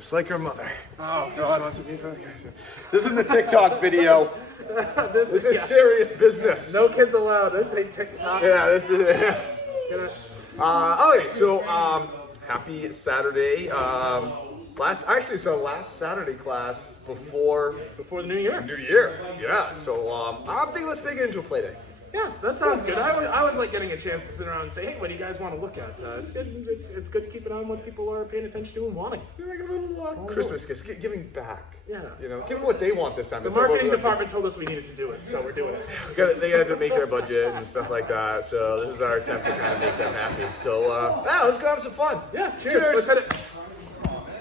Just like her mother. Oh, God. This isn't a TikTok video. This is serious business. No kids allowed. This ain't TikTok. Yeah, this is. Okay, so happy Saturday. Last Saturday class before Before the new year. New Year. Yeah, so I'm thinking let's make it into a play day. Yeah, that sounds good. I was like getting a chance to sit around and say, hey, what do you guys want to look at? It's good. It's good to keep an eye on what people are paying attention to and wanting. Like a little Christmas gifts, giving back. Yeah. You know, give them what they want this time. The marketing department told us we needed to do it, so we're doing it. They got to make their budget and stuff like that. So this is our attempt to kind of make them happy. So let's go have some fun. Yeah, cheers. Let's hit it.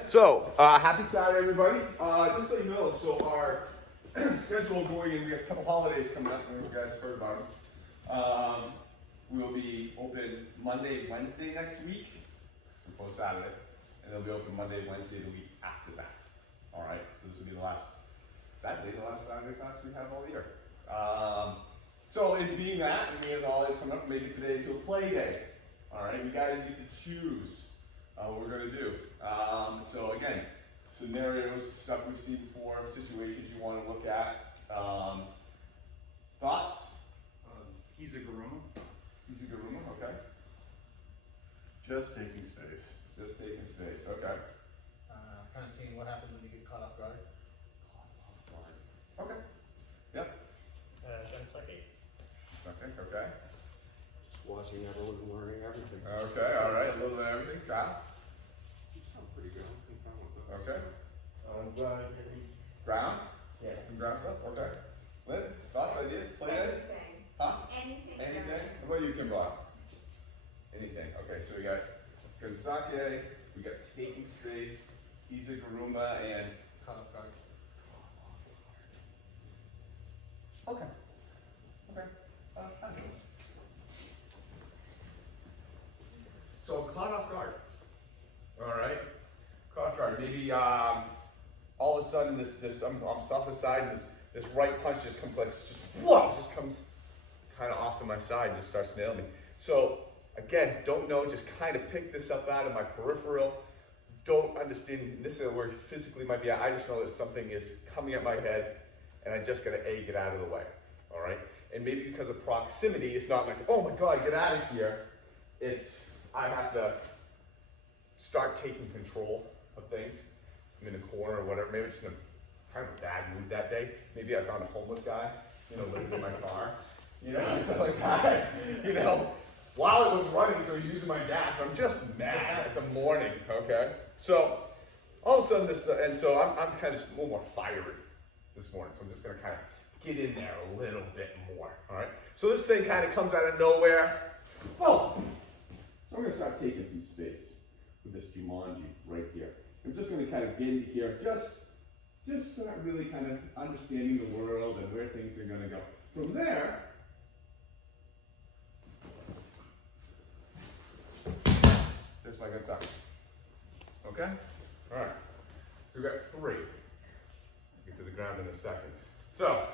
So happy Saturday, everybody. Just so you know, so our schedule going in, we have a couple holidays coming up. I don't know if you guys heard about them. We'll be open Monday, Wednesday next week, post Saturday, and they'll be open Monday, Wednesday the week after that. All right, so this will be the last Saturday class we have all year. So in being that, and we have the holidays coming up, make it today to a play day. All right, you guys get to choose what we're going to do. So again, scenarios, stuff we've seen before, situations you want to look at. Thoughts? He's a Garuma. He's a Garuma, okay. Just taking space. Just taking space, okay. Kind of seeing what happens when you get caught off guard. Okay. Yep. Gensaki. Okay. Just watching everyone and learning everything. Okay, all right. A little bit of everything. Kyle? I'm pretty good. I'm fine with that. Okay. Getting Ground? Yeah. Some ground stuff? Okay. Lynn, thoughts, ideas? Play it? Huh? Anything? What about you, Kimberly? Anything. Okay, so we got Gensake, we got taking space, He's a Garuma, and Caught off guard. okay. So caught off guard. All right. Caught off guard. Maybe all of a sudden this I'm off the side and this right punch just comes like just comes kind of off to my side and just starts nailing me. So again, don't know, just kind of pick this up out of my peripheral. Don't understand this is where physically might be at. I just know that something is coming at my head and I just gotta get out of the way. All right. And maybe because of proximity, it's not like, oh my God, get out of here. It's, I have to start taking control of things. I'm in the corner or whatever. Maybe it's just kind of a bad mood that day. Maybe I found a homeless guy, living in my car, stuff like that, while it was running, so he's using my gas. I'm just mad at the morning, okay? So, all of a sudden and so I'm kind of just a little more fiery this morning, so I'm just gonna kind of get in there a little bit more, all right? So this thing kind of comes out of nowhere. Oh, so I'm gonna start taking some space with this Jumanji right here. I'm just gonna kind of get into here, just start really kind of understanding the world and where things are gonna go. From there, there's my good stuff. Okay? All right. So we've got 3. Get to the ground in a second. So,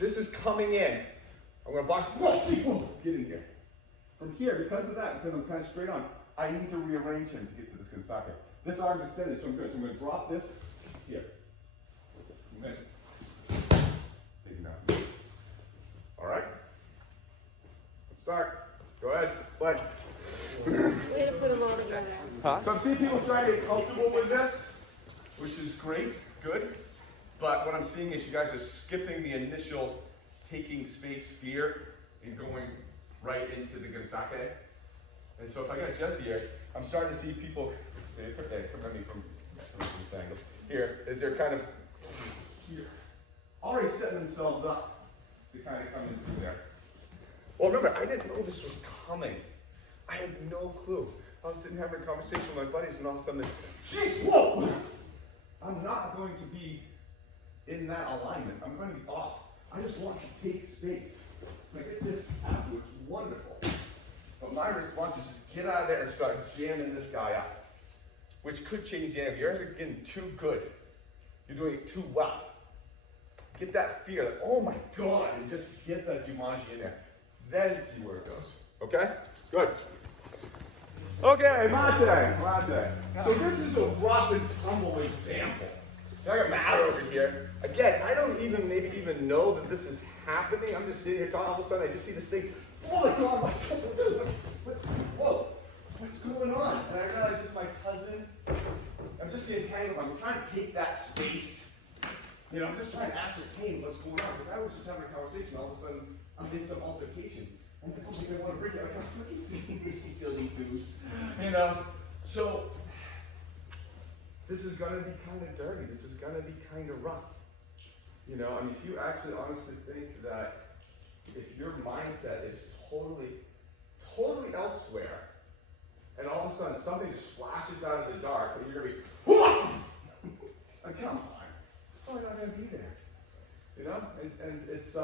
this is coming in. I'm going to block. Whoa, get in here. From here, because of that, because I'm kind of straight on, I need to rearrange him to get to this Gensake. This arm's extended, so I'm good. So I'm going to drop this here. Take him out. All right? Let's start. Go ahead. Play. Way to put them all together. So I'm seeing people starting to get comfortable with this, which is great, good. But what I'm seeing is you guys are skipping the initial taking space fear and going right into the Gensake. And so if I get Jesse here, I'm starting to see people, come at me from this angle. Here, is they're kind of here, already setting themselves up to kind of come in through there. Well, remember, I didn't know this was coming. I had no clue. I was sitting having a conversation with my buddies, and all of a sudden, geez, whoa! I'm not going to be in that alignment. I'm going to be off. I just want to take space. When I get this afterwards, wonderful. But my response is just get out of there and start jamming this guy up, which could change the end. Yours are getting too good. You're doing it too well. Get that fear that, oh my God, and just get that Jumanji in there. Then see where it goes. Okay? Good. Okay, Mate. So this is a rough and tumble example. I got Matt over here. Again, I don't even maybe even know that this is happening. I'm just sitting here talking. All of a sudden, I just see this thing. Oh my God! What's going on? Whoa! What's going on? And I realize it's my cousin. I'm just getting tangled. I'm trying to take that space. You know, I'm just trying to ascertain what's going on because I was just having a conversation. All of a sudden, I'm in some altercation. And I don't think I want to break it. I'm like, you silly goose. You know. So this is gonna be kind of dirty. This is gonna be kind of rough. You know, I mean, if you actually honestly think that if your mindset is totally elsewhere, and all of a sudden something just flashes out of the dark, and you're gonna be, whoa! Like, come on, I'm not gonna be there. You know, and it's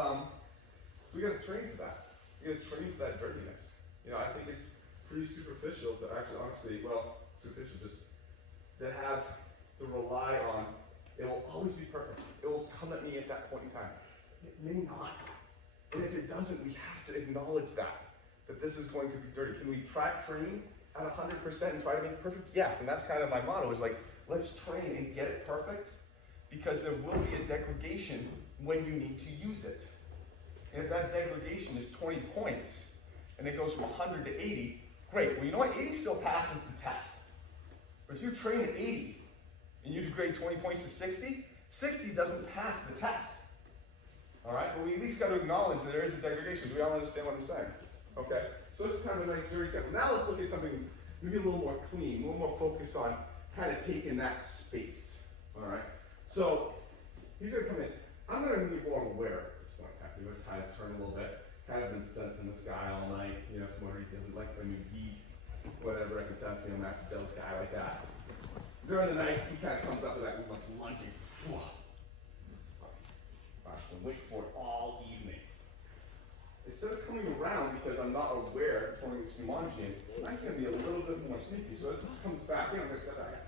we gotta train for that. We gotta train for that dirtiness. You know, I think it's pretty superficial to actually, honestly, well, superficial just to have to rely on. It will always be perfect. It will come at me at that point in time. It may not. And if it doesn't, we have to acknowledge that this is going to be dirty. Can we train at 100% and try to make it perfect? Yes, and that's kind of my motto is like, let's train and get it perfect because there will be a degradation when you need to use it. And if that degradation is 20 points and it goes from 100 to 80, great. Well, you know what? 80 still passes the test. But if you train at 80 and you degrade 20 points to 60, 60 doesn't pass the test. All right? But we at least got to acknowledge that there is a degradation. Do we all understand what I'm saying? Okay? So this is kind of a nice dirty example. Now let's look at something maybe a little more clean, a little more focused on kind of taking that space. All right? So he's going to come in. I'm going to be more aware at this point. I'm going to kind of turn a little bit. Kind of been sensing this guy all night. You know, somewhere he doesn't like when you eat, whatever. I can sense, you know, Matt's a jealous guy like that. During the night, he kind of comes up to that like lunging. I've been waiting for it all evening. Instead of coming around because I'm not aware pouring this Jumanji in, I can be a little bit more sneaky. So it just comes back in. I'm going to step back.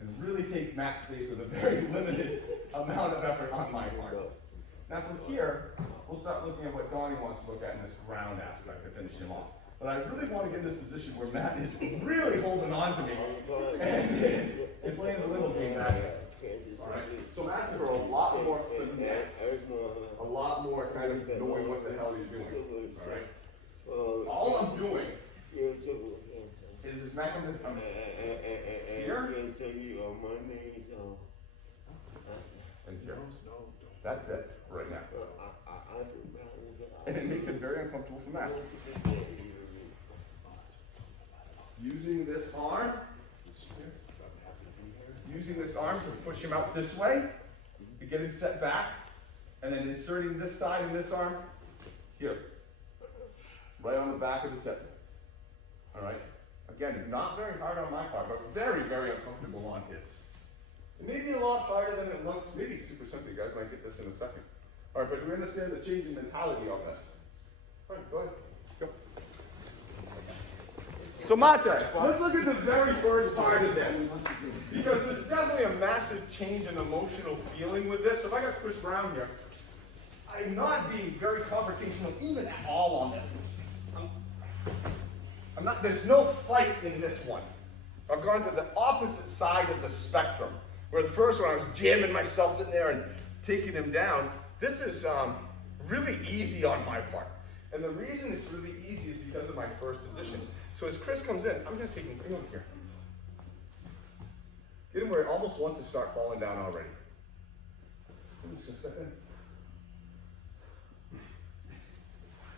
And really take Matt's space with a very limited amount of effort on my part. Now from here, we'll start looking at what Donnie wants to look at in this ground aspect to finish him off. But I really want to get in this position where Matt is really holding on to me and playing the little game back there. Alright? So I'm asking for a lot more finesse, a lot more kind of knowing what the hell you're doing. Alright? All I'm doing is this Matt comes in here. And here. That's it, right now. And it makes it very uncomfortable for Matt. Using this arm to push him out this way, to get him set back, and then inserting this side and this arm here, right on the back of his hip. All right. Again, not very hard on my part, but very, very uncomfortable on his. It may be a lot harder than it looks. Maybe it's super simple. You guys might get this in a second. All right, but do we understand the change in mentality on this? All right, go ahead. Go. So Mate, let's look at the very first part of this. Because there's definitely a massive change in emotional feeling with this. So if I got Chris Brown here, I'm not being very confrontational even at all on this. I'm not, there's no fight in this one. I've gone to the opposite side of the spectrum. Where the first one I was jamming myself in there and taking him down. This is really easy on my part. And the reason it's really easy is because of my first position. So as Chris comes in, I'm going to take him over here. Get him where he almost wants to start falling down already. I'm just going to step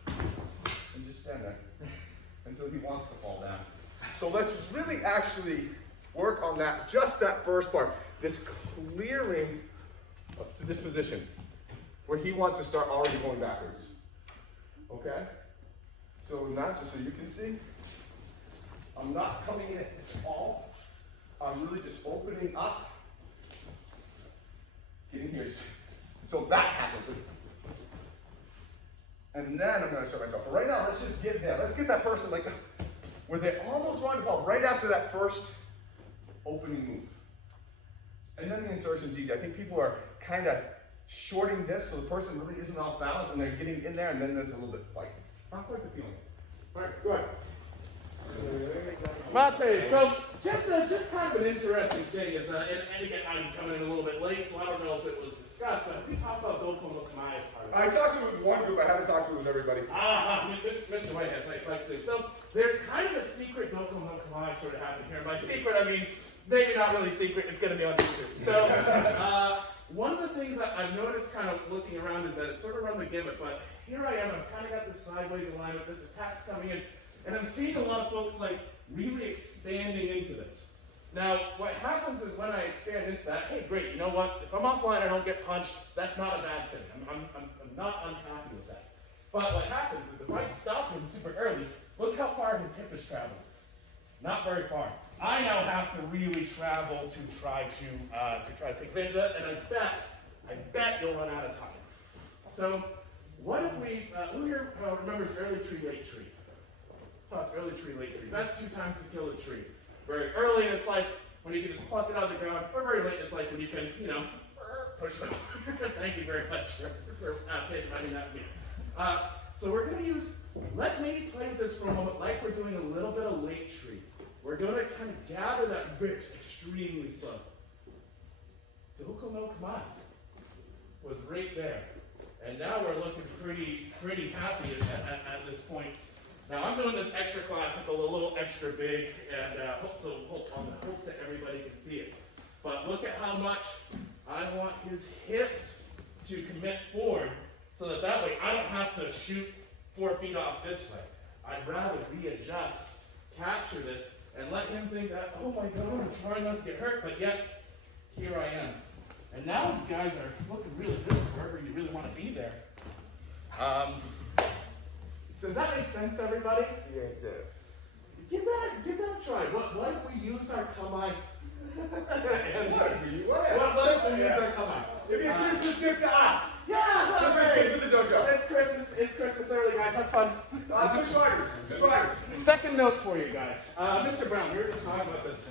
in. And just stand there until he wants to fall down. So let's really actually work on that, just that first part. This clearing up to this position where he wants to start already going backwards. Okay? So now, just so you can see, I'm not coming in at this fall. I'm really just opening up. Getting here. So that happens. And then I'm going to show myself. But right now, let's just get there. Let's get that person like where they almost want to fall right after that first opening move. And then the insertion DJ. I think people are kind of shorting this so the person really isn't off balance and they're getting in there and then there's a little bit of fight. Not quite the feeling. Alright, go ahead. Mate, so just kind of an interesting thing is, and again, I'm coming in a little bit late, so I don't know if it was discussed, but we talked about Doko no Kamaya's part. I talked to him with one group, I haven't talked to him with everybody. Mr. Whitehead, thanks. So there's kind of a secret Doko no Kamaya sort of happening here. By secret, I mean maybe not really secret. It's going to be on YouTube. So one of the things that I've noticed, kind of looking around, is that it's sort of run the gamut. But here I am. I've kind of got this sideways alignment. This attack's coming in, and I'm seeing a lot of folks like really expanding into this. Now, what happens is when I expand into that, hey, great. You know what? If I'm offline, I don't get punched. That's not a bad thing. I'm not unhappy with that. But what happens is if I stop him super early, look how far his hip has traveled. Not very far. I now have to really travel to try to take advantage of that, and I bet you'll run out of time. So, what if we, who here remembers early tree, late tree? Talk early tree, late tree. That's 2 times to kill a tree. Very early, it's like when you can just pluck it out of the ground, or very late, it's like when you can, push it. Thank you very much for patronizing that with me. So we're going to use, let's maybe play with this for a moment like we're doing a little bit of late tree. We're going to kind of gather that bit extremely slow. Doko no Kamaya was right there. And now we're looking pretty happy at this point. Now I'm doing this extra classical, a little extra big, and hope that everybody can see it. But look at how much I want his hips to commit forward, so that way I don't have to shoot 4 feet off this way. I'd rather readjust, capture this, and let him think that, oh my God, I'm trying not to get hurt, but yet, here I am. And now you guys are looking really good wherever you really want to be there. Does that make sense to everybody? Yeah, it does. Give that a try. What if we use our Kamai? What if we use our Kamai? It'd be a Christmas gift to us. Yeah, Christmas gift to the dojo. It's Christmas early, guys. Have fun. Good riders. Second note for you guys. Mr. Brown, we were just talking about this.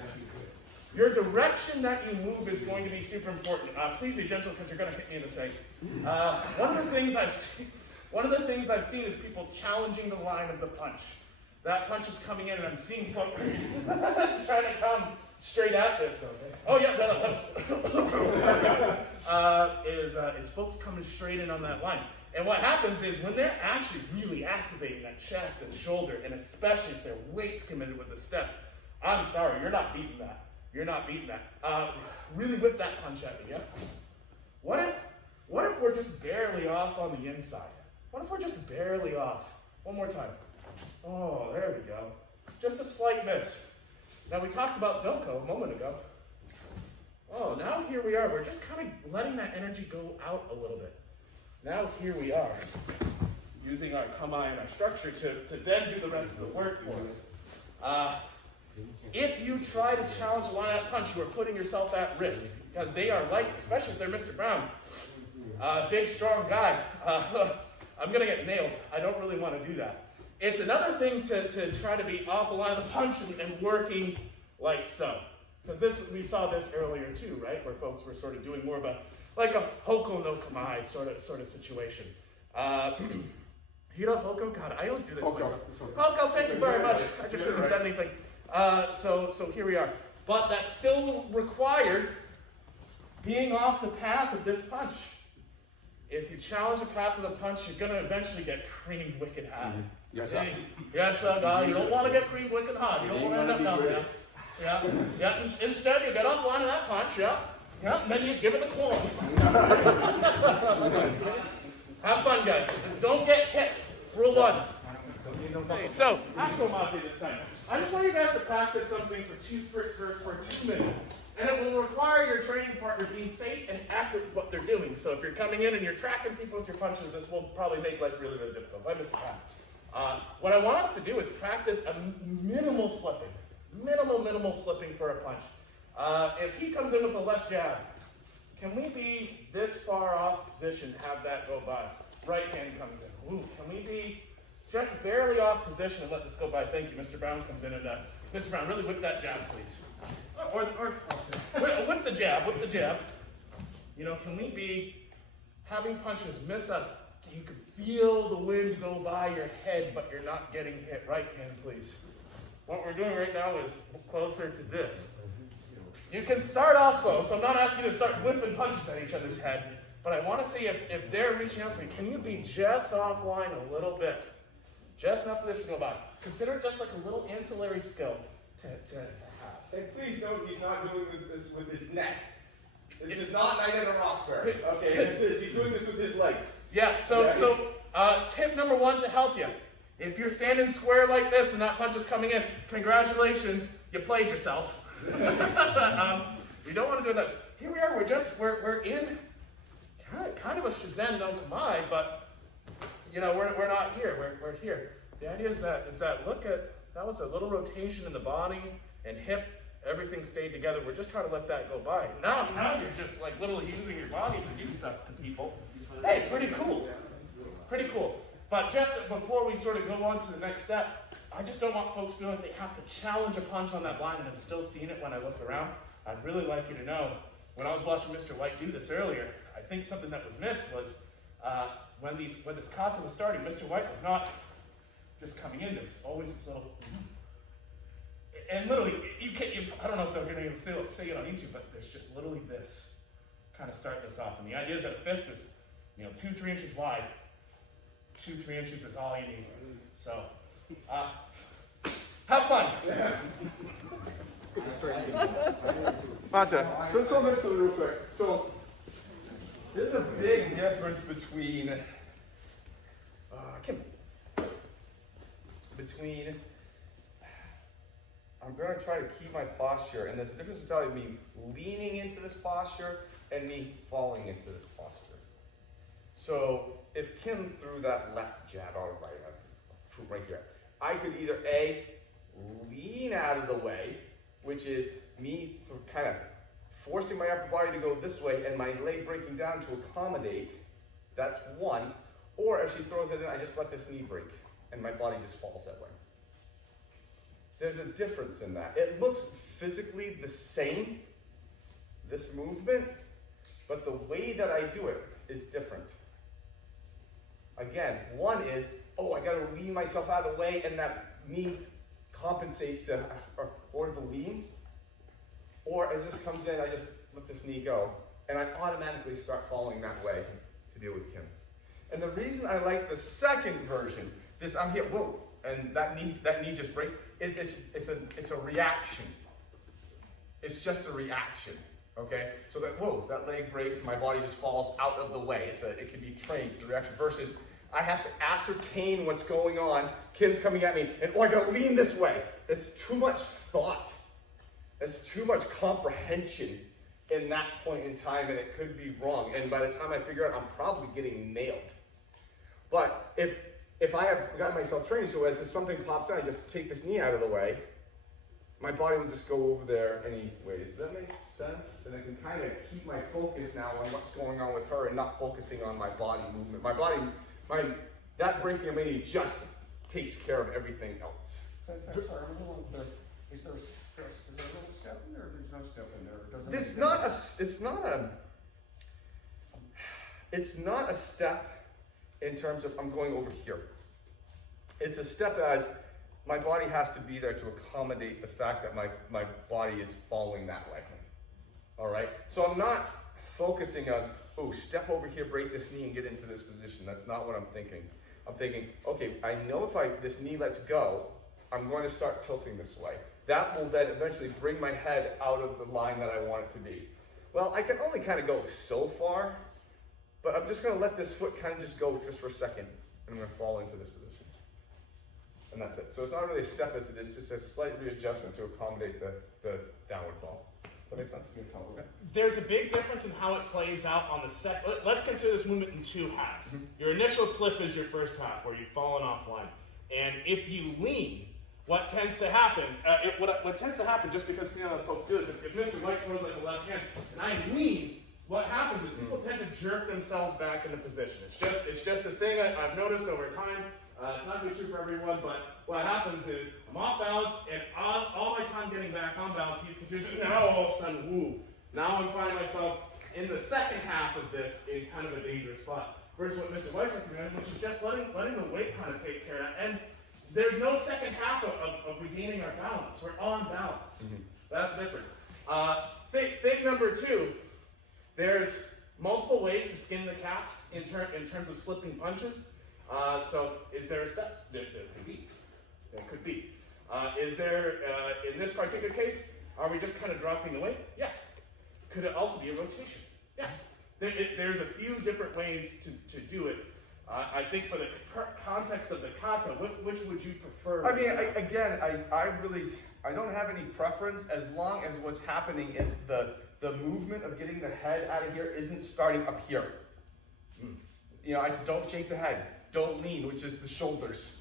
Your direction that you move is going to be super important. Please be gentle because you're going to hit me in the face. One of the things I've seen is people challenging the line of the punch. That punch is coming in, and I'm seeing folks trying to come straight at this. Oh yeah, is folks coming straight in on that line. And what happens is when they're actually really activating that chest and shoulder, and especially if their weight's committed with the step, I'm sorry, you're not beating that. You're not beating that. Really whip that punch at me, yeah? What if we're just barely off on the inside? What if we're just barely off? One more time. Oh, there we go. Just a slight miss. Now we talked about Doko a moment ago. Oh, now here we are. We're just kind of letting that energy go out a little bit. Now here we are, using our Kamai and our structure to then do the rest of the work for us. If you try to challenge the line-out punch, you are putting yourself at risk, because they are like, especially if they're Mr. Brown, big, strong guy. I'm going to get nailed. I don't really want to do that. It's another thing to try to be off the line of the punch and working like so. Because we saw this earlier too, right? Where folks were sort of doing more of a Hoko no Kamai sort of situation. Hoko? God, I always do that to myself. Hoko, thank you very much. I just shouldn't have said anything. So here we are. But that still required being off the path of this punch. If you challenge the path of the punch, you're going to eventually get creamed wicked hard. Yes, sir. Yes, sir. You don't want to get creamed wicked hard. You don't want to end up down there. Yeah. Instead, you get off the line of that punch, yeah, and then you give it a claw. Have fun, guys. Don't get hit. Rule 1. Okay, so, actual Mate this time. I just want you guys to practice something for 2 minutes. And it will require your training partner being safe and accurate with what they're doing. So if you're coming in and you're tracking people with your punches, this will probably make life really, really difficult. Bye, Mr. Pat. What I want us to do is practice a minimal slipping. Minimal slipping for a punch. If he comes in with a left jab, can we be this far off position, have that go by? Right hand comes in. Ooh, can we be just barely off position and let this go by? Thank you. Mr. Brown comes in and Mr. Brown, really whip that jab, please. Or whip the jab. You know, can we be having punches miss us, you can feel the wind go by your head, but you're not getting hit. Right hand, please. What we're doing right now is closer to this. You can start off slow, so I'm not asking you to start whipping punches at each other's head, but I want to see if they're reaching out for you. Can you be just offline a little bit? Just enough for this to go by. Consider it just like a little ancillary skill to have. And please note, he's not doing this with his neck. This is not Night at Roxbury. Okay, he's doing this with his legs. Yeah, so tip number one to help you. If you're standing square like this and that punch is coming in, congratulations, you played yourself. You don't want to do that. Here we are, we're in kind of a Shizen no Kamae, but you know, we're not here, we're here. The idea is that look at, that was a little rotation in the body and hip, everything stayed together. We're just trying to let that go by. Now you're just like literally using your body to do stuff to people. Hey, pretty cool. Pretty cool. But just before we sort of go on to the next step, I just don't want folks feeling like they have to challenge a punch on that blind, and I'm still seeing it when I look around. I'd really like you to know, when I was watching Mr. White do this earlier, I think something that was missed was when this kata was starting, Mr. White was not just coming in, there was always this little, and literally, I don't know if they're going to even say it on YouTube, but there's just literally this kind of starting us off. And the idea is that a fist is, 2-3 inches wide. 2-3 inches is all you need. So, have fun. Mata, so let's go over this real quick. So, there's a big difference between I'm going to try to keep my posture, and there's a difference between me leaning into this posture and me falling into this posture. So if Kim threw that left jab or right here, I could either A, lean out of the way, which is me kind of forcing my upper body to go this way and my leg breaking down to accommodate, that's one, or if she throws it in, I just let this knee break and my body just falls that way. There's a difference in that. It looks physically the same, this movement, but the way that I do it is different. Again, one is, I gotta lean myself out of the way and that knee compensates to afford the lean. Or as this comes in, I just let this knee go and I automatically start following that way to deal with Kim. And the reason I like the second version, this I'm here, whoa, and that knee just breaks, is it's a reaction. It's just a reaction, okay? So that leg breaks and my body just falls out of the way. It can be trained, it's a reaction, versus I have to ascertain what's going on. Kim's coming at me, and I gotta lean this way. It's too much thought. It's too much comprehension in that point in time, and it could be wrong. And by the time I figure out, I'm probably getting nailed. But if I have got myself trained, so as something pops in, I just take this knee out of the way, my body will just go over there anyways. Does that make sense? And I can kind of keep my focus now on what's going on with her and not focusing on my body movement. That breaking of my knee just takes care of everything else. Sorry, I'm a little bit, is there a little step in there, or there's no step in there? It doesn't It's not a step in terms of I'm going over here. It's a step as my body has to be there to accommodate the fact that my body is following that way. All right? So I'm not focusing on, step over here, break this knee and get into this position. That's not what I'm thinking. I'm thinking, okay, I know if this knee lets go, I'm going to start tilting this way. That will then eventually bring my head out of the line that I want it to be. Well, I can only kind of go so far, but I'm just going to let this foot kind of just go just for a second, and I'm going to fall into this position. And that's it. So it's not really a step, it's just a slight readjustment to accommodate the downward fall. Does that make sense? Okay. There's a big difference in how it plays out on the second. Let's consider this movement in two halves. Mm-hmm. Your initial slip is your first half, where you've fallen offline. And if you lean, what tends to happen, what tends to happen, just because folks do this, if Mr. White throws like a left hand, and I lean, what happens is people tend to jerk themselves back into position. It's just a thing I've noticed over time. It's not good true for everyone, but what happens is I'm off balance, and all my time getting back on balance, he's confused, and now all of a sudden, now I'm finding myself in the second half of this in kind of a dangerous spot. versus what Mr. White recommended, which is just letting the weight kind of take care of that. And there's no second half of regaining our balance. We're on balance. That's the difference. Thing number two, there's multiple ways to skin the cat in terms of slipping punches. So is there a step? There could be. There could be. Is there, in this particular case, are we just kind of dropping the weight? Yes. Could it also be a rotation? Yes. There's a few different ways to do it. I think for the context of the kata, which would you prefer? I mean, I don't have any preference as long as what's happening is the movement of getting the head out of here isn't starting up here. You know, I said don't shake the head, don't lean, which is the shoulders.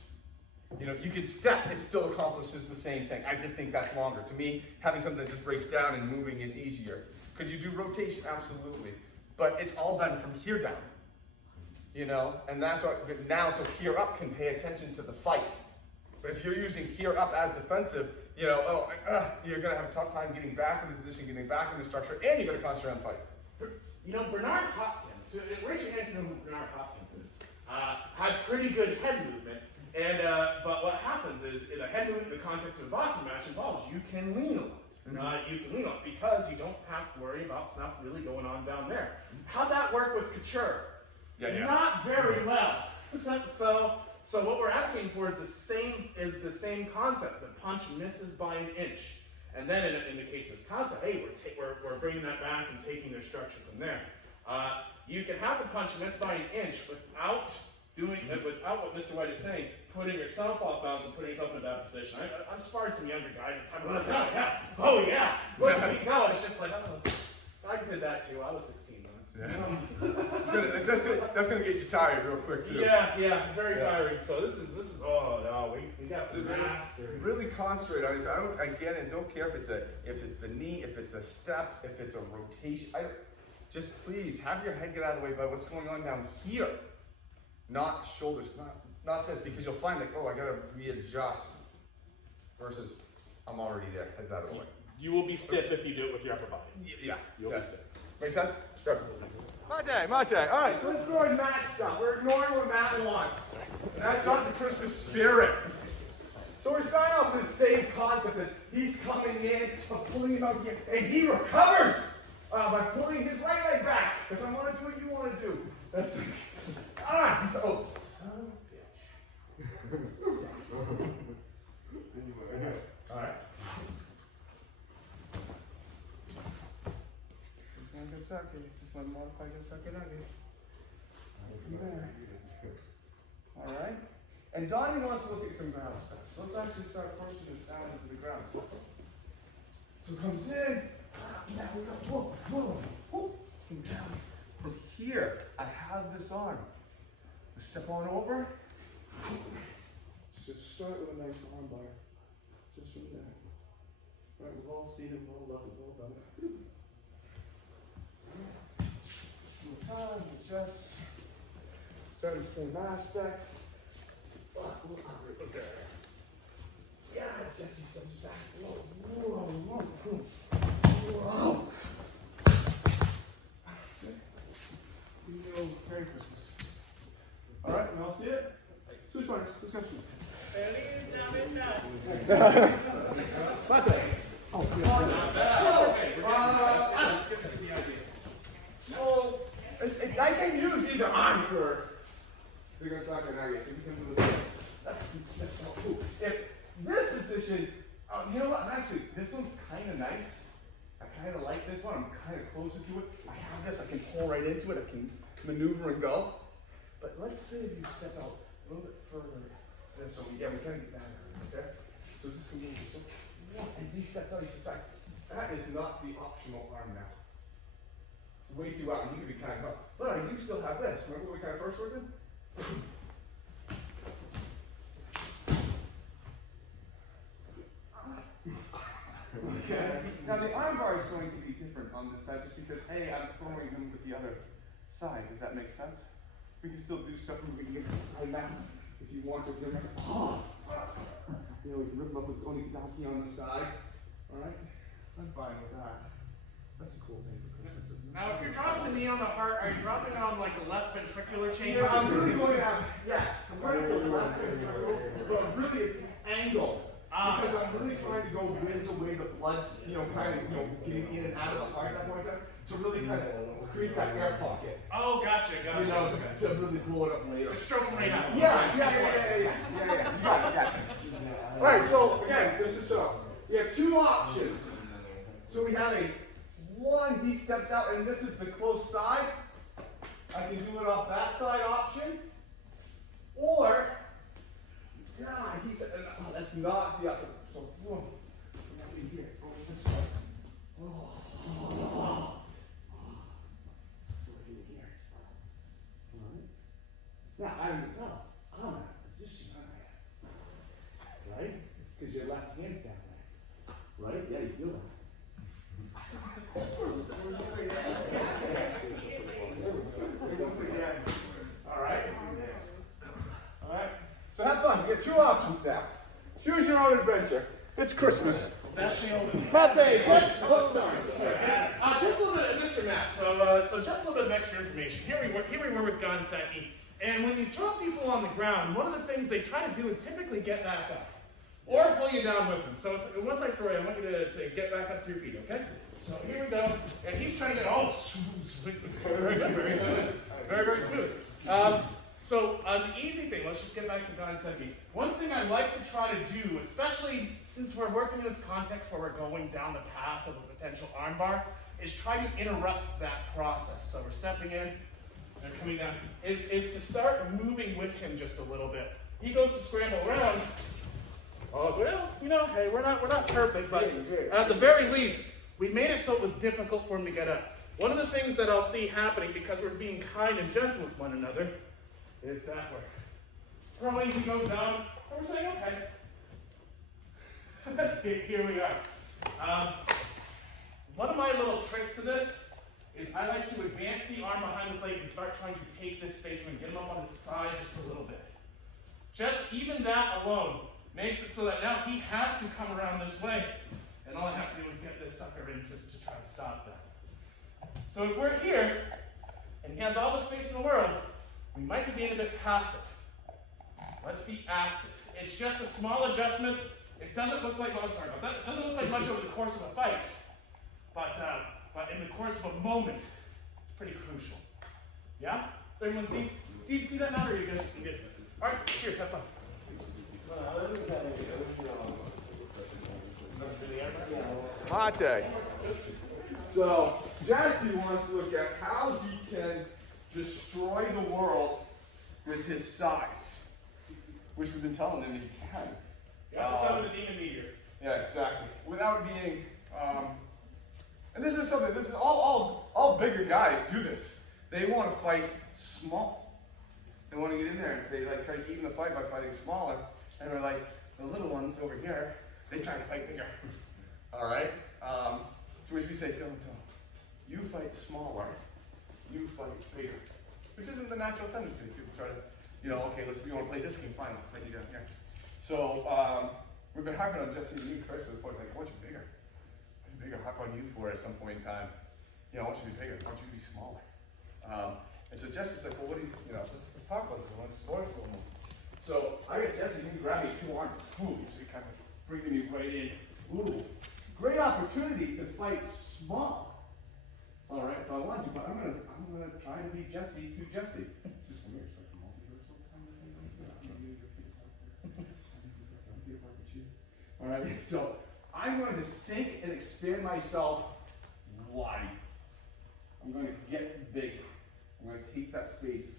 You know, you can step, it still accomplishes the same thing. I just think that's longer. To me, having something that just breaks down and moving is easier. Could you do rotation? Absolutely. But it's all done from here down. You know, and that's what, but now, so here up can pay attention to the fight. But if you're using here up as defensive, you know, you're going to have a tough time getting back in the position, getting back in the structure, and you're going to concentrate on the fight. You know, Bernard Hopkins, raise your hand if you know who Bernard Hopkins is, had pretty good head movement. And, but what happens is, in a head movement in the context of a boxing match involves, you can lean a lot. You can lean a lot because you don't have to worry about stuff really going on down there. How'd that work with Couture? Yeah. Not very well. So what we're advocating for is the same concept. The punch misses by an inch, and then in the case of kata, hey, we're bringing that back and taking their structure from there. You can have the punch miss by an inch without without what Mr. White is saying, putting yourself off balance and putting yourself in a bad position. I've sparred some younger guys and talking about, oh yeah. Look at me now. It's just like, I did that too. I was 16 months. That's going to get you tired real quick too. Yeah, very tiring. So this is oh no, we got some masters. Really concentrate on it. And don't care if it's the knee, if it's a step, if it's a rotation. Just please have your head get out of the way by what's going on down here, not shoulders, not this, because you'll find like, oh, I got to readjust. Versus, I'm already there. Head's out of the way. You will be stiff if you do it with your upper body. Yeah, You'll be stiff. Make sense? Good. Mate. All right, so let's ignore Matt stuff. We're ignoring what Matt wants. And that's not the Christmas spirit. So we're starting off with the same concept that he's coming in, pulling him out here, and he recovers by pulling his right leg back. Because I want to do what you want to do. That's like, son of a bitch. All right. Just one modify get suck it on you. All right. And Donnie wants to look at some ground stuff. So let's actually start pushing this down into the ground. So it comes in. Now we go. Whoa. And down. From here, I have this arm. I step on over. Just start with a nice arm bar. Just from there. Right, we've all seen it, we've all loved it, we've all done it. Time, adjust. Starting the same aspect. Look there. Yeah, Jesse comes back. Whoa. Merry Christmas. All right, we all see it? Switch partners, let's go switch. So, I can use either arm for bigger soccer now, so you can do this. That's so cool. If this position, you know what? Actually, this one's kind of nice. I kind of like this one. I'm kind of closer to it. I have this. I can pull right into it. I can maneuver and go. But let's say if you step out a little bit further. And so we kind of get that. Okay. So this is going to be as he steps out, he steps back. That is not the optional arm now. It's way too out, and you can be kind of up. But I do still have this. Remember what we kind of first worked in? Okay. Now the arm bar is going to be different on this side just because, hey, I'm throwing him with the other side. Does that make sense? We can still do stuff and we can get this side back if you want to. You know, we can rip him up with Oni Daki on the side. Alright? I'm fine with that. That's a cool name for Christmas, isn't it? Now, if you're dropping the knee on the heart, are you dropping it on like the left ventricular chamber? Yeah, I'm really going to have, yes, vertical left ventricle, but really it's angle. Because I'm really trying to go with the way the blood's, kind of, getting in and out of the heart at that point in time, to really kind of create that air pocket. Oh, gotcha. To really blow it up later. Just stroke them right out. Yeah. You got it, All right, so again, just to show, we have two options. So we have a one, he steps out, and this is the close side. I can do it off that side option. Or, yeah, he said, oh, that's not the other. So, whoa, nothing here. Go this way. Oh. Here. All right. Now, I can tell, I'm in a position, aren't I? Right? Because your left hand's down there. Right? Yeah, you feel that. Alright? Alright? So have fun. You get two options now. Choose your own adventure. It's Christmas. That's the only thing. Mate, Just a little bit, Mr. Matt. So just a little bit of extra information. Here we were with Ganseki, and when you throw people on the ground, one of the things they try to do is typically get back up, or pull you down with them. So once I throw you, I want you to get back up to your feet. Okay? So here we go, and he's trying to get all smooth, very good, very good, very smooth. So an easy thing. Let's just get back to Ganseki. One thing I like to try to do, especially since we're working in this context where we're going down the path of a potential armbar, is try to interrupt that process. So we're stepping in and coming down. Is to start moving with him just a little bit. He goes to scramble around. Oh well, hey, we're not perfect, but at the very least, we made it so it was difficult for him to get up. One of the things that I'll see happening, because we're being kind and gentle with one another, is that we're throwing, he goes down, and we're saying, okay. Here we are. One of my little tricks to this is I like to advance the arm behind his leg and start trying to take this space and get him up on his side just a little bit. Just even that alone makes it so that now he has to come around this way, and all I have to do is get this sucker in just to try to stop that. So if we're here, and he has all the space in the world, we might be being a bit passive. Let's be active. It's just a small adjustment. It doesn't look like, that doesn't look like much over the course of a fight, but in the course of a moment, it's pretty crucial. Yeah? Does everyone see? Do you see that now, or are you good? You good? All right, cheers, have fun. Mate. So, Jesse wants to look at how he can destroy the world with his size, which we've been telling him he can. You have to summon the demon meteor. Yeah, exactly. Without being, and this is something, this is all bigger guys do this. They want to fight small. They want to get in there. They like try to even the fight by fighting smaller. And they're like, the little ones over here, they try to fight bigger. All right? To which we say, don't. You fight smaller. You fight bigger. Which isn't the natural tendency. People try to, okay, we want to play this game, fine, I'll play you down here. So, we've been harping on Jesse and you first to the point, like, I want you bigger. I want you bigger. Harp on you for it at some point in time. I want you to be bigger. I want you to be smaller. And so Jesse's like, well, what do you, let's talk about this. I want to explore this a little more. So I got Jesse, you can grab me 2 arms. Ooh, so kind of bringing me right in. Ooh, great opportunity to fight small. All right, if I want to, but I'm gonna try to beat Jesse to Jesse. It's just weird. It's like a multiversal kind of thing. All right, so I'm going to sink and expand myself wide. I'm going to get big. I'm going to take that space.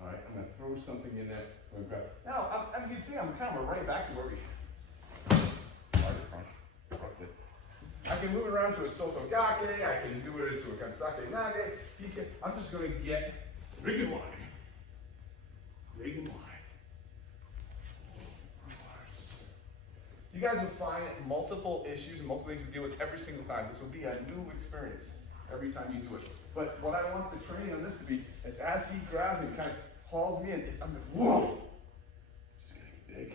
All right, I'm going to throw something in there. I'm going to grab. Now, as you can see, I'm kind of right back to where we started from, roughly. I can move it around to a Sotogake, I can do it into a Kansake Nage. I'm just going to get big and wide. Big and wide. You guys will find multiple issues and multiple things to deal with every single time. This will be a new experience every time you do it. But what I want the training on this to be is as he grabs me and kind of hauls me in, I'm like, whoa! Just gonna get big.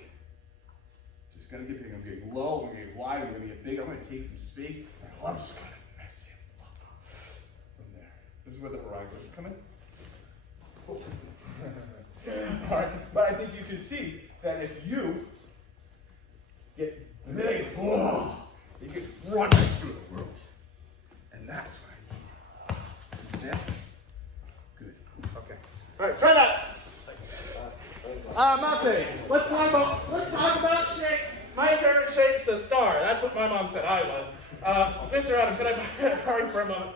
Just gonna get big, I'm getting low, I'm gonna get wide, I'm gonna get big, I'm gonna take some space, and I'm just gonna mess him up from there. This is where the horizon goes. Come in. Alright, but I think you can see that if you get big, whoa, you can run right through the world. And that's right. Understand? Good. Okay. Alright, try that. Mate, let's talk about shapes. My favorite shape's a star. That's what my mom said I was. Mr. Adam, could I borrow you for a moment?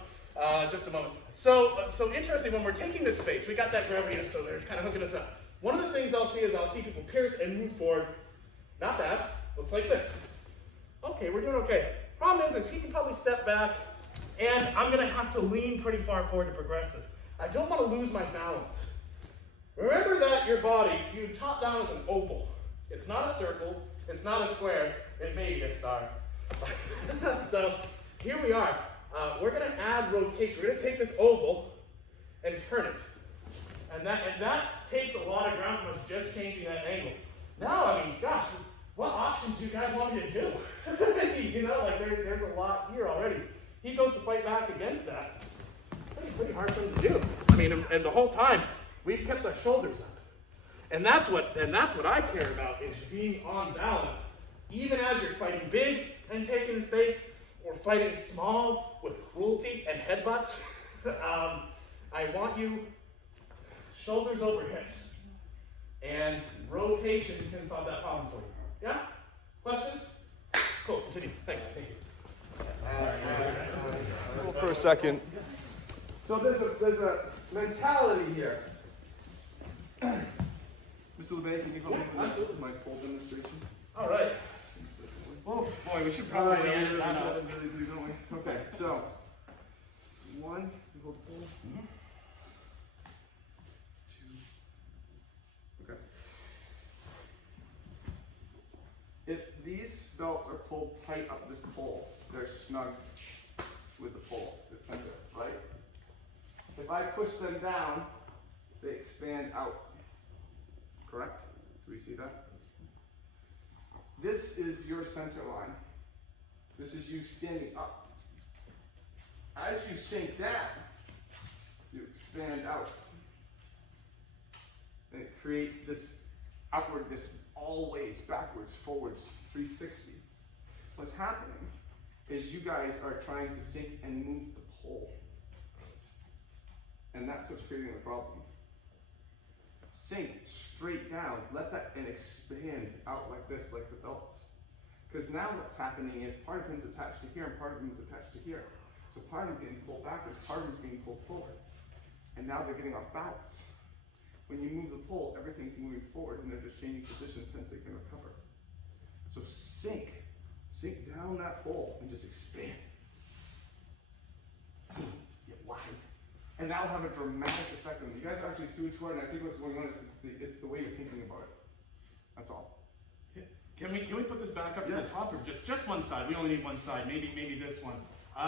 Just a moment. So interesting, when we're taking this space, we got that gravity so they're kind of hooking us up. One of the things I'll see people pierce and move forward. Not bad. Looks like this. Okay, we're doing okay. Problem is he can probably step back, and I'm going to have to lean pretty far forward to progress this. I don't want to lose my balance. Remember that your body, you top down as an oval. It's not a circle, it's not a square, it may be a star. So here we are. We're going to add rotation. We're going to take this oval and turn it. And that takes a lot of ground from us just changing that angle. Now, I mean, gosh, what options do you guys want me to do? You know, like there's a lot here already. He goes to fight back against that. That's a pretty hard thing to do. I mean, and the whole time, we've kept our shoulders up. And that's what I care about, is being on balance. Even as you're fighting big and taking space, or fighting small with cruelty and headbutts, I want you shoulders over hips. And rotation can solve that problem for you. Yeah? Questions? Cool, continue. Thanks. Thank you. Hold for a second. So there's a mentality here. Mr. LeBay, can you help me with my pole demonstration? All right. Oh boy, we should probably end it. Don't we? Okay, so one, you hold the pole. Two. Okay. If these belts are pulled tight up this pole, they're snug with the pole, the center, right? If I push them down, they expand out. Correct? Do we see that? This is your center line. This is you standing up. As you sink down, you expand out. And it creates this outwardness, always backwards, forwards, 360. What's happening is you guys are trying to sink and move the pole. And that's what's creating the problem. Sink straight down, let that and expand out like this, like the belts. Because now what's happening is part of him's attached to here and part of him's attached to here. So part of him's getting pulled backwards, part of him's being pulled forward. And now they're getting off balance. When you move the pole, everything's moving forward and they're just changing positions since they can recover. So sink down that pole and just expand. Get wide. And that'll have a dramatic effect on you. You guys are actually too short, and I think what's going on is it's the way you're thinking about it. That's all. Can we put this back up to Yes. the top, or just one side? We only need one side, maybe this one.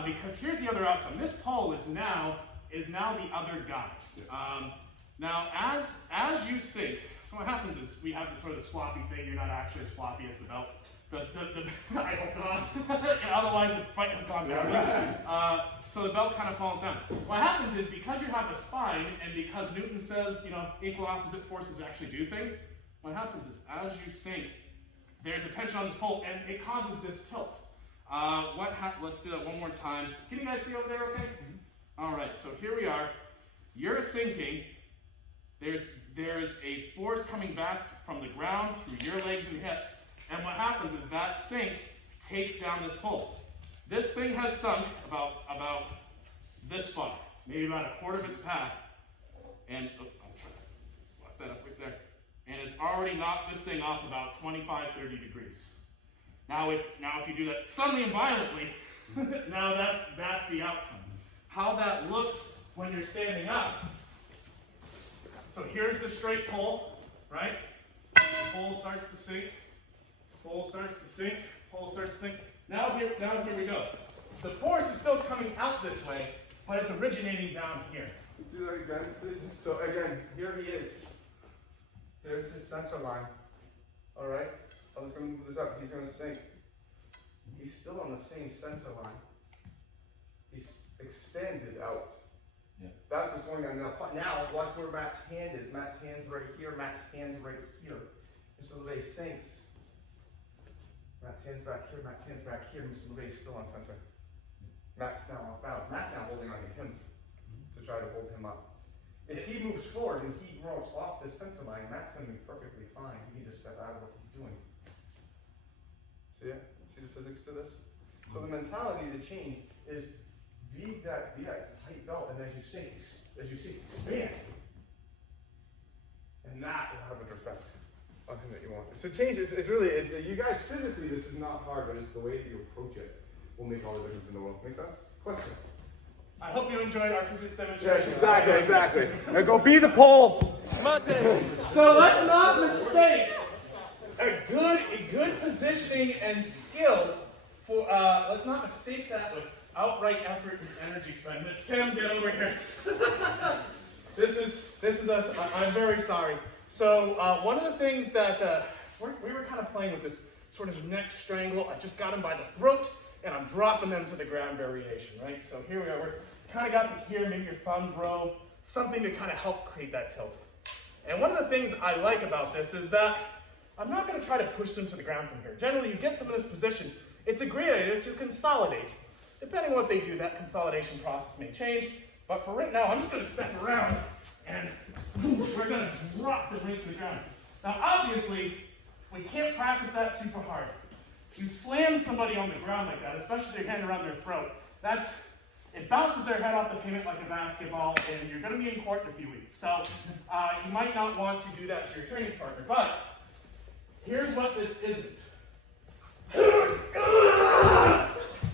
Because here's the other outcome. This pole is now the other guy. Now as you sink, so what happens is we have this sort of floppy thing. You're not actually as floppy as the belt. I hope not. Otherwise the fight has gone down. So the belt kind of falls down. What happens is, because you have a spine, and because Newton says, equal opposite forces actually do things, what happens is, as you sink, there's a tension on this pole, and it causes this tilt. Let's do that one more time. Can you guys see over there okay? Mm-hmm. All right, so here we are. You're sinking. There's a force coming back from the ground through your legs and hips, and what happens is that sink takes down this pole. This thing has sunk about this far, maybe about a quarter of its path, and I'll try to lock that up right there, and it's already knocked this thing off about 25, 30 degrees. Now if you do that suddenly and violently, now that's the outcome. How that looks when you're standing up. So here's the straight pole, right? The pole starts to sink. Pole starts to sink. Pole starts to sink. Now here we go. The force is still coming out this way, but it's originating down here. Do that again, please. So again, here he is. There's his center line. All right. I was gonna move this up, he's gonna sink. He's still on the same center line. He's expanded out. Yeah. That's what's going on now. Now, watch where Matt's hand is. Matt's hand's right here, Matt's hand's right here. Mr. LeVay sinks. Matt's hand's back here, Matt's hand's back here. Mr. LeVay's still on center. Matt's now off balance. Matt's now holding on to him to try to hold him up. If he moves forward and he rolls off this center line, Matt's going to be perfectly fine. He can just step out of what he's doing. See it? See the physics to this? So the mentality to change is be that tight belt, and as you sink, expand. And that will have an effect on him that you want. So change is really, you guys physically, this is not hard, but it's the way that you approach it will make all the difference in the world. Make sense? Question? I hope you enjoyed our physics demonstration. Yes, exactly. Now go be the pole. So let's not mistake a good positioning and skill for, let's not mistake that with outright effort and energy spend. Miss Kim, get over here. This is us. I'm very sorry. So one of the things that we were kind of playing with this sort of neck strangle. I just got him by the throat, and I'm dropping them to the ground variation, right? So here we are. We're kind of got to here, maybe your thumb drove, something to kind of help create that tilt. And one of the things I like about this is that I'm not going to try to push them to the ground from here. Generally, you get them in this position, it's a great idea to consolidate. Depending on what they do, that consolidation process may change. But for right now, I'm just going to step around and we're going to drop the ring to the ground. Now, obviously, we can't practice that super hard. You slam somebody on the ground like that, especially with your hand around their throat, it bounces their head off the pavement like a basketball, and you're going to be in court in a few weeks. So you might not want to do that to your training partner. But here's what this isn't.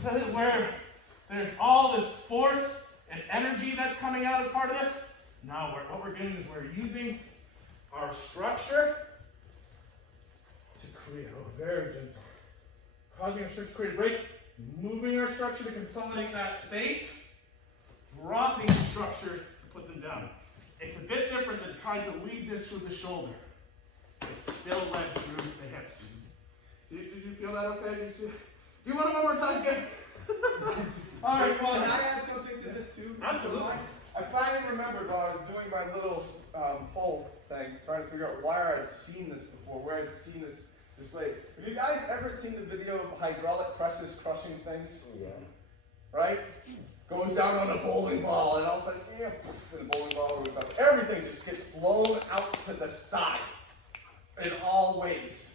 That is where there's all this force and energy that's coming out as part of this. Now what we're doing is we're using our structure to create, very gentle, causing our structure to create a break, moving our structure to consolidate that space, dropping the structure to put them down. It's a bit different than trying to lead this through the shoulder. It's still led through the hips. Did you feel that okay? Did you see? Do you want it one more time again? All right, well, Can I add something to this too? Absolutely. I finally remembered while I was doing my little poll thing, trying to figure out why I'd seen this before, where I'd seen this displayed. Have you guys ever seen the video of hydraulic presses crushing things? Yeah. Right? Goes down on a bowling ball, and all of a sudden, and the bowling ball goes up. Everything just gets blown out to the side in all ways.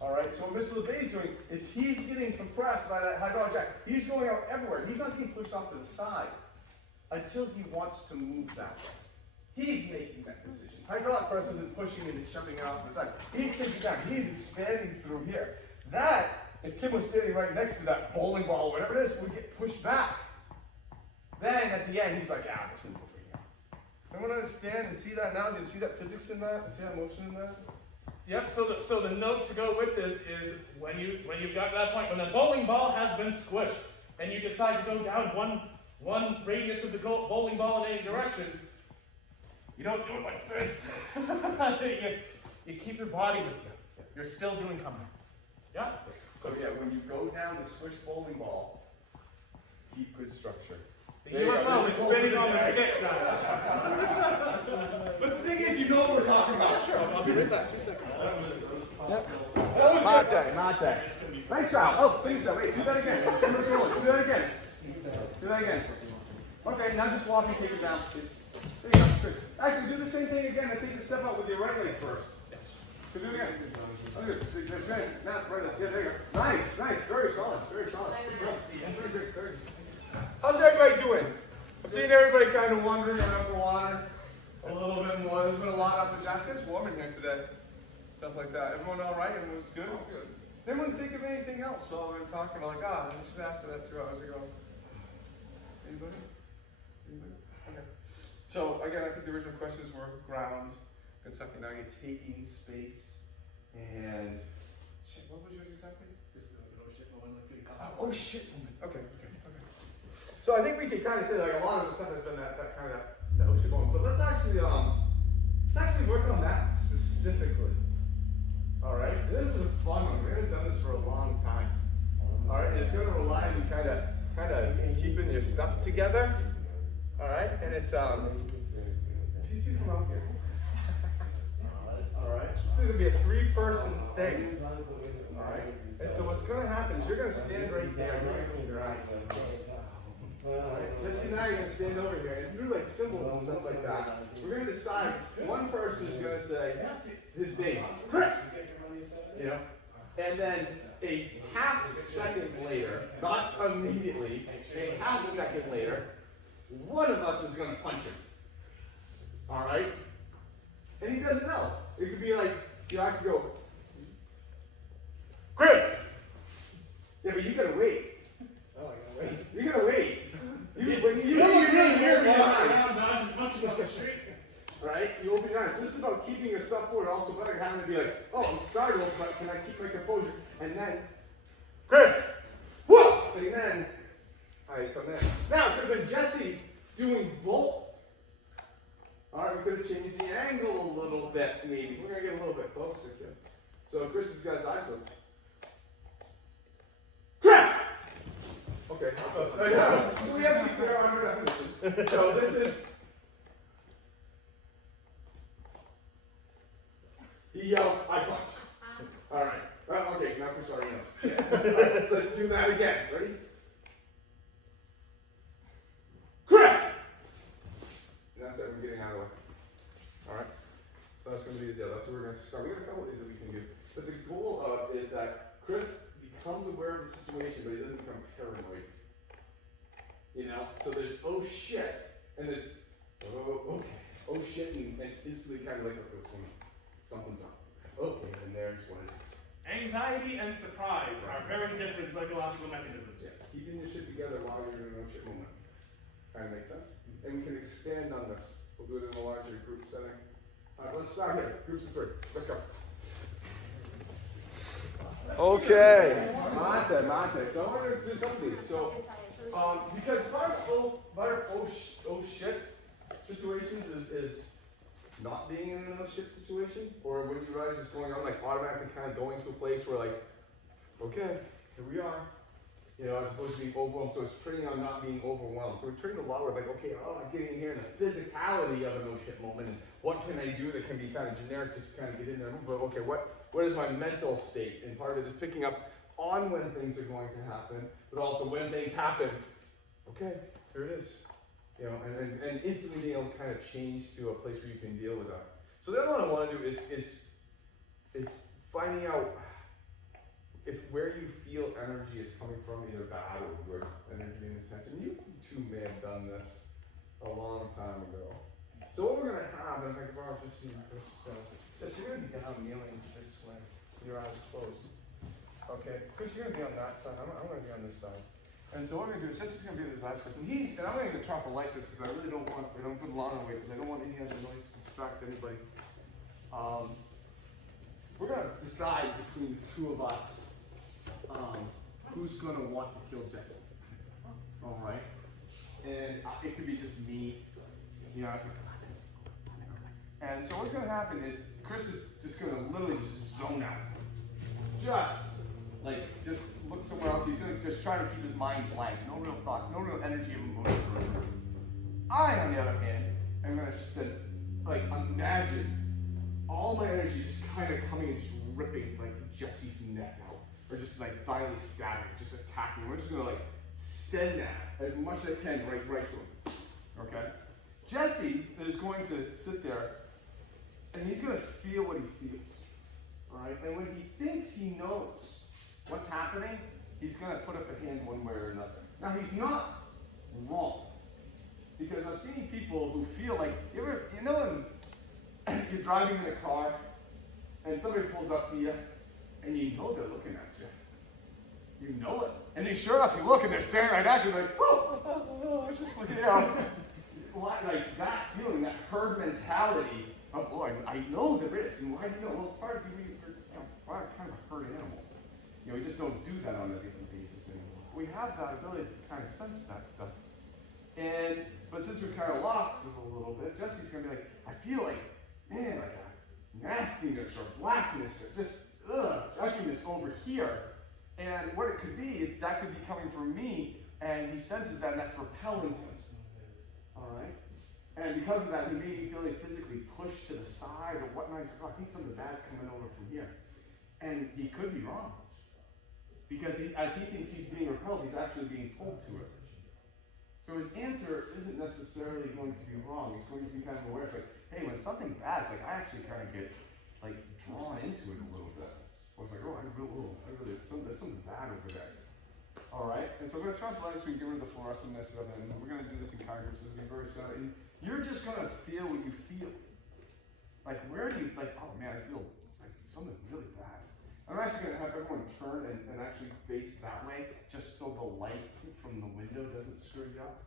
All right, so what Mr. LeVay's doing is he's getting compressed by that hydraulic jack. He's going out everywhere. He's not getting pushed off to the side until he wants to move that way. He's making that decision. Hydraulic press isn't pushing and shoving it off to the side. He's taking down. He's expanding through here. That, if Kim was standing right next to that bowling ball, whatever it is, would get pushed back. Then at the end, he's like, I'm just going to go for you. Everyone understand and see that now? Do you see that physics in that? See that motion in that? Yep, so the note to go with this is when you've got to that point, when the bowling ball has been squished, and you decide to go down one radius of the bowling ball in any direction, you don't do it like this. you keep your body with you. You're still doing coming. Yeah? So yeah, when you go down the swish bowling ball, keep good structure. The UFO is spinning on the stick, guys. But the thing is, you know what we're talking about. Sure, I'll be right back. 2 seconds. Mate. Nice job. Oh, finish that. Wait, do that again. Do that again. Do that again. Okay, now just walk and take it down, please. There you go. Good. Actually, do the same thing again. I think you step out with your right leg first. Do it again. Oh, good. That's good. Now, right up. Yeah, there you go. Nice. Very solid. Very solid. Very good. How's everybody doing? I'm seeing everybody kind of wandering around the water a little bit more. There's been a lot up the shots. It's warm in here today. Stuff like that. Everyone all right? Everyone was good? Good. Anyone think of anything else while we've been talking about, like, I should have asked that 2 hours ago. Anybody? Okay. So, again, I think the original questions were ground. And something now you're taking space. And, shit, what was yours exactly? Oh, shit. Okay. So I think we can kind of say like a lot of the stuff has been that kind of that ocean moment. But let's actually work on that specifically. All right. And this is a fun one. We haven't done this for a long time. All right, and it's going to rely on you kind of keeping your stuff together. All right, and it's you two come out here. All right, this is going to be a 3-person thing. All right, and so what's going to happen is you're going to stand right there. You're going to close your eyes. Alright, Jesse and I are going to stand over here and do like symbols and stuff like that. We're going to decide, one person is going to say his name, Chris, you know, and then a half second later, not immediately, a half second later, one of us is going to punch him. Alright? And he doesn't know. It could be like, you know, I could go, Chris! Yeah, but you gotta wait. Oh, I gotta wait. You gotta wait. You really Here, open your eyes. punches up the street. Right? You open your eyes. This is about keeping your stuff forward. Also, better having to be like, oh, I'm startled, but can I keep my composure? And then, Chris! Whoa! And then, I come in. Now, it could have been Jesse doing both. Alright, we could have changed the angle a little bit, maybe. We're gonna get a little bit closer too. So Chris has got his eyes closed. Chris! Okay. So we have to be clear on our definition. So this is. He yells, I punch. Alright. Okay, now Chris already knows. Alright, so let's do that again. Ready? Chris! And that's it, I'm getting out of the way. Alright? So that's going to be the deal. That's what we're going to start. We have a couple of things that we can do. But the goal of is that Chris becomes aware of the situation, but he doesn't become paranoid. You know? So there's, oh shit, and there's, oh, okay, oh shit, and instantly kind of like, okay, something's up. Okay, and there's what it is. Anxiety and surprise are very different psychological mechanisms. Yeah, keeping your shit together while you're in a no shit moment. Kind of makes sense? And we can expand on this. We'll do it in a larger group setting. All right, let's start here. Groups of 3. Let's go. Okay. Monte. So I want to do a couple of these. So, because part of oh shit situations is not being in a no shit situation, or when you realize it's going on, like automatically kind of going to a place where like, okay, here we are. You know, as opposed to being overwhelmed. So it's training on not being overwhelmed. So we're training a lot where like, okay, I'm getting in here in the physicality of a no shit moment, and what can I do that can be kind of generic, just kind of get in there. But okay, what is my mental state? And part of it is picking up on when things are going to happen, but also when things happen, okay, here it is. You know, and instantly being able to kind of change to a place where you can deal with that. So the other one I want to do is finding out if where you feel energy is coming from, either bad or good energy and attention. You two may have done this a long time ago. So what we're going to have, and I can borrow just see Chris, so you're going to be down kneeling this way, with your eyes closed. Okay, Chris, you're going to be on that side. I'm going to be on this side. And so what we're going to do is Jesse's going to be with his eyes closed. And I'm going to turn off the lights just because I really don't want, I don't put alarm away because I don't want any other noise to distract anybody. We're going to decide between the two of us who's going to want to kill Jesse. All right? And it could be just me. You know, and so what's going to happen is Chris is just going to literally just zone out. Just look somewhere else. He's going to just try to keep his mind blank. No real thoughts, no real energy of emotion. I, on the other hand, am going to just imagine all my energy just kind of coming and just ripping like Jesse's neck out. Or just like finally stabbing, just attacking. We're just going to like send that as much as I can right to him. Okay? Jesse is going to sit there and he's going to feel what he feels. Alright? And when he thinks he knows what's happening, he's going to put up a hand one way or another. Now he's not wrong. Because I've seen people who feel like, you know when you're driving in a car and somebody pulls up to you and you know they're looking at you. You know it. And then sure enough you look and they're staring right at you like, oh, it's just like, you know. Like that feeling, that herd mentality of, oh, I know there is. And why do you know? Well, it's part of you, kind of a herd animal. You know, we just don't do that on a daily basis anymore. We have that ability to kind of sense that stuff. But since we're kind of lost a little bit, Jesse's going to be like, I feel like, man, like a nastiness or blackness or just, ugginess over here. And what it could be is that could be coming from me, and he senses that, and that's repelling him. Alright? And because of that, he made me feel like physically pushed to the side or whatnot. He's like, oh, I think something bad's coming over from here. And he could be wrong. Because as he thinks he's being repelled, he's actually being pulled to it. So his answer isn't necessarily going to be wrong. He's going to be kind of aware. It's like, hey, when something bad's like, I actually kind of get like drawn into it a little bit. I was like, oh, there's something bad over there. All right, and so we're going to try to blend this. We can get rid of the fluorescentness of it, and we're going to do this in card groups. This is going to be very sad. And you're just going to feel what you feel. Like, where do you, like, oh man, I feel like something really bad. I'm actually going to have everyone turn and actually face that way, just so the light from the window doesn't screw you up.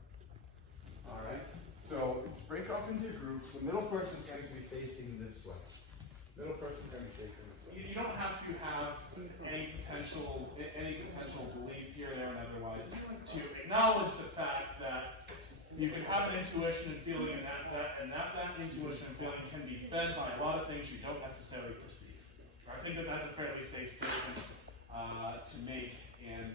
All right, so let's break off into groups. The middle person's going to be facing this way. Middle person's going to be facing this way. You don't have to have any potential beliefs here, there, and otherwise to acknowledge the fact that you can have an intuition and feeling, and that intuition and feeling can be fed by a lot of things you don't necessarily perceive. I think that that's a fairly safe statement to make. And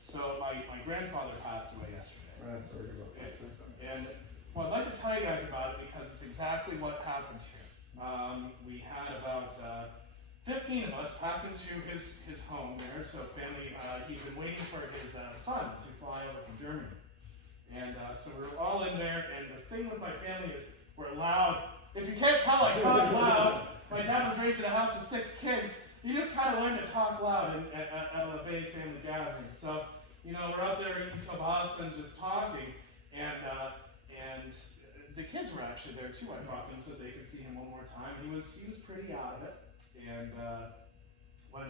so my grandfather passed away yesterday. Right, sorry about that. And well, I'd like to tell you guys about it because it's exactly what happened here. We had about 15 of us packed into his home there. So family, he'd been waiting for his son to fly over from Germany. And so we were all in there, and the thing with my family is we're loud. If you can't tell, I talk loud. My dad was raised in a house with 6 kids. You just kind of learn to talk loud at a big family gathering. So, you know, we're out there eating kibas and just talking, and the kids were actually there too. I brought them so they could see him one more time. He was pretty out of it. And when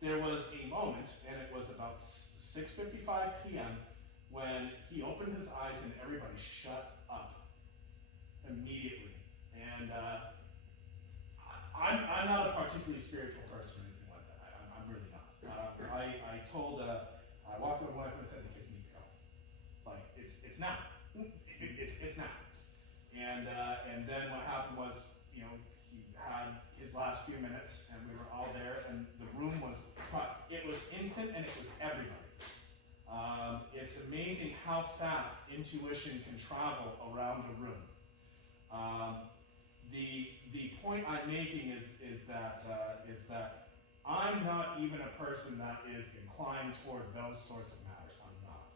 there was a moment, and it was about 6:55 p.m., when he opened his eyes and everybody shut up immediately. And I'm not a particularly spiritual person or anything like that. I'm really not. I walked to my wife and I said, the kids need to go. Like, it's now. It's now. And then what happened was, you know, he had his last few minutes and we were all there and the room was, it was instant and it was everybody. It's amazing how fast intuition can travel around a room. The point I'm making is that I'm not even a person that is inclined toward those sorts of matters. I'm not.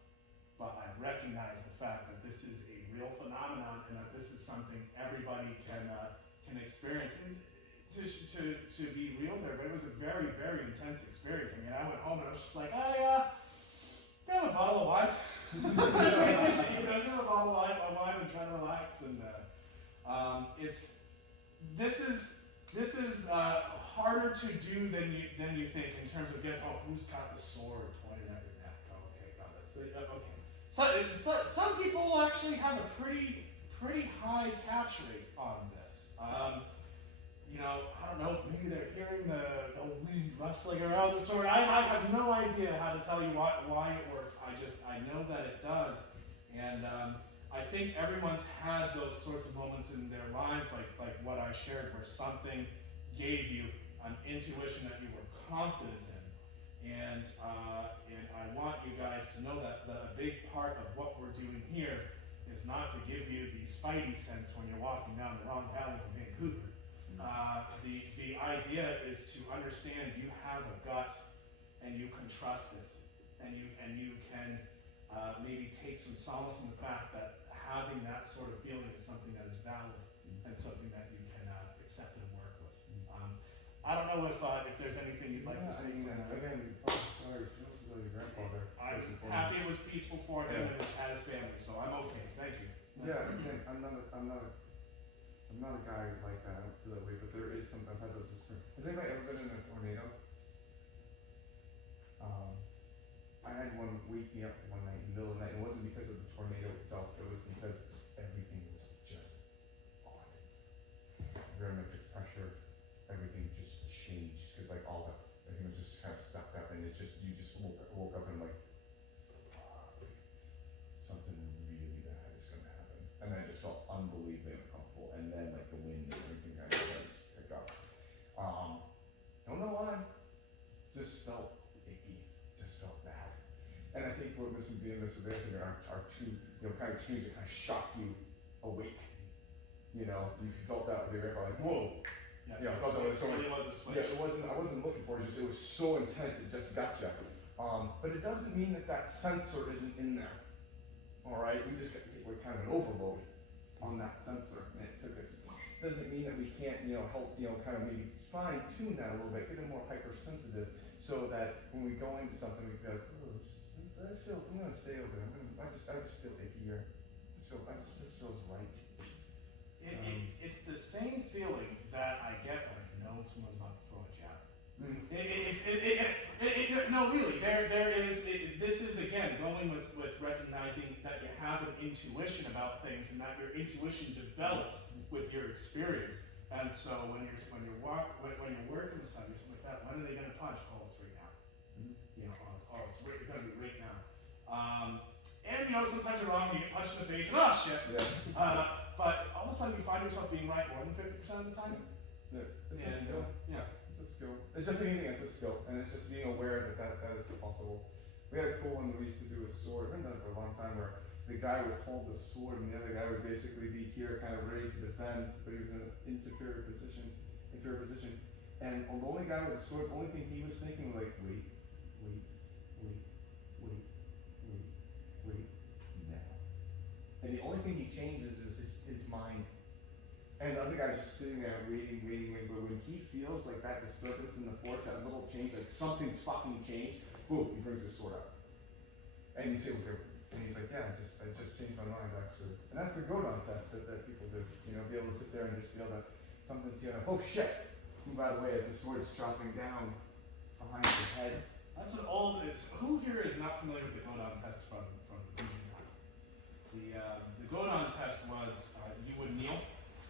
But I recognize the fact that this is a real phenomenon and that this is something everybody can experience. And to be real there, but it was a very, very intense experience. I mean, I went home and I was just like, got a bottle of wine. Got a bottle of wine and try to relax. And this is harder to do than you think in terms of guess who's got the sword pointed at your neck. Oh, okay, got this. Okay. So some people actually have a pretty high catch rate on this. You know, I don't know if maybe they're hearing the wind rustling around the sword. I have no idea how to tell you why it works. I know that it does. And I think everyone's had those sorts of moments in their lives, like what I shared, where something gave you an intuition that you were confident in. And I want you guys to know that a big part of what we're doing here is not to give you the spidey sense when you're walking down the wrong alley in Vancouver. The idea is to understand you have a gut and you can trust it, and you can maybe take some solace in the fact that having that sort of feeling is something that is valid and something that you can accept and work with. I don't know if there's anything you'd like to say. Again, sorry, your grandfather. I'm happy it was peaceful for him and his family, so I'm okay. Thank you. Yeah, again, I'm not a guy like that. I don't feel that way, but there is some. I've had those experiences. Has anybody ever been in a tornado? I had one wake me up one night in the middle of the night. It wasn't because of the tornado itself. It was because just everything was just on. Barometric pressure, everything just changed because like all that everything was just kind of sucked up, and you just woke up and like something really bad is going to happen, and I just felt unbelievably uncomfortable. And then like the wind and everything kind of started to pick up. Don't know And I think what Mr. B and Mr. Anthony are two, kind of tunes that kind of shock you awake. You felt that with your ear, like, whoa. I felt that with so It really was a switch. Yeah, I wasn't looking for it, it was so intense, it just got you. But it doesn't mean that sensor isn't in there. Alright, we just got hit with kind of an overload on that sensor, and it took us. Doesn't mean that we can't, help, kind of maybe fine tune that a little bit, get it more hypersensitive, so that when we go into something, we go, oh, I'm gonna stay over there. I just feel icky here. This feels right. It's the same feeling that I get when I know someone's about to throw a jab. No, really, there is. This is again going with recognizing that you have an intuition about things, and that your intuition develops with your experience. And so when you're working with somebody, something like that, when are they going to punch? Oh, it's right now. It's going to be right now. And sometimes you're wrong, you get punched in the face, and oh shit. Yeah. But all of a sudden you find yourself being right more than 50% of the time. It's a skill. It's a skill. It's just anything that's a skill, and it's just being aware that is possible. We had a cool one that we used to do with sword. We've done it for a long time, where the guy would hold the sword, and the other guy would basically be here, kind of ready to defend, but he was in an inferior position. And the only guy with the sword, the only thing he was thinking, like, wait, now. And the only thing he changes is his mind. And the other guy's just sitting there waiting, but when he feels like that disturbance in the force, that little change, like something's fucking changed, boom, he brings his sword out. And you say, okay, and he's like, yeah, I just changed my mind, actually. And that's the Godon test that people do, be able to sit there and just feel that something's here. Oh shit! And by the way, as the sword is dropping down behind your head. That's an old. Who here is not familiar with the Godon test from the Godon test was you would kneel.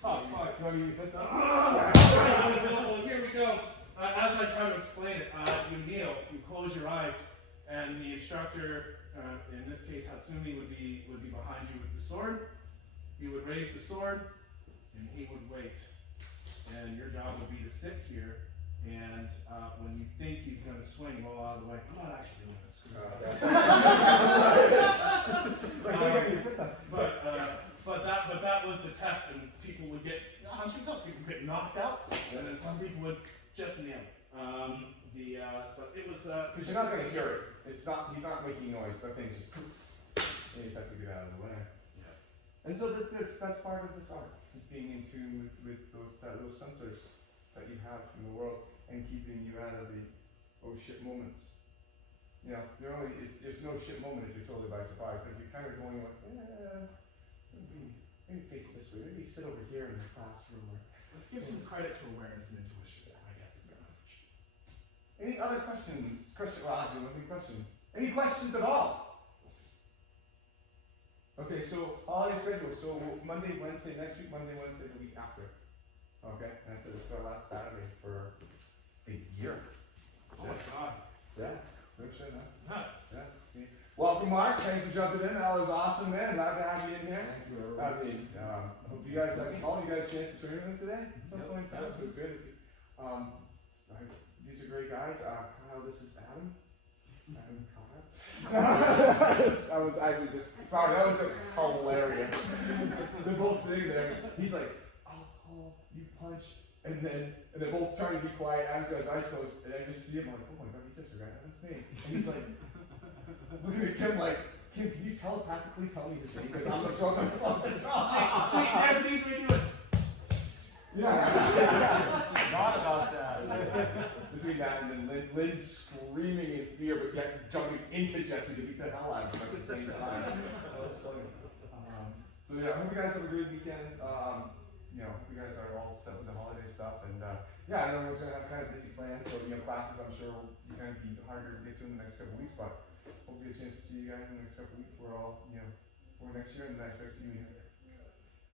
Oh fuck! You want me to fist up? Well, here we go. As I try to explain it, you kneel, you close your eyes, and the instructor, in this case Hatsumi, would be behind you with the sword. You would raise the sword, and he would wait. And your job would be to sit here, and when you think he's going to swing, roll out of the way. I'm not actually doing this. But that was the test, and people would get. Sometimes people get knocked out, and then some people would just nail it. But it was. Because you're not going to hear it. He's not making noise. That thing's just. You just have to get out of the way. Yeah. And so that's part of this art. Is being in tune with those sensors that you have in the world and keeping you out of the oh shit moments. There's no shit moment if you're totally by surprise, but if you're kind of going like, maybe face this way, maybe sit over here in the classroom. Let's give some credit to awareness and intuition, I guess is the message. Any other questions? Any questions at all? Okay, so holiday schedule. So Monday, Wednesday, next week, Monday, Wednesday, the week after. Okay, and it's our last Saturday for a year. Oh my god. Yeah, no shit, man. Huh. Yeah. See. Welcome, Mark. Thanks for jumping in. That was awesome, man. Glad to have you in here. Thank you, everyone. Hope you guys all you got a chance to train with them today at some point in time. So good. These are great guys. Kyle, this is Adam. I was actually just sorry. That was just hilarious. They're both sitting there. He's like, "Oh, you punch," and they're both trying to be quiet. Actually, as I close, and I just see him like, "Oh my god, he just forgot his name." And he's like, looking at Kim like, "Kim, can you telepathically tell me his name? Because I'm not sure I'm supposed to talk." See, there's an easy way to do it. Yeah. Not about that. Between that and then Lynn screaming in fear, but yet jumping into Jesse to beat the hell out of him at the same time. That was funny. So yeah, I hope you guys have a good weekend. Hope you guys are all set with the holiday stuff, and I know we're gonna have kind of busy plans. So classes, I'm sure will kind of be harder to get to in the next couple weeks, but hope we get a chance to see you guys in the next couple weeks. We're all for next year, and I expect to see you here.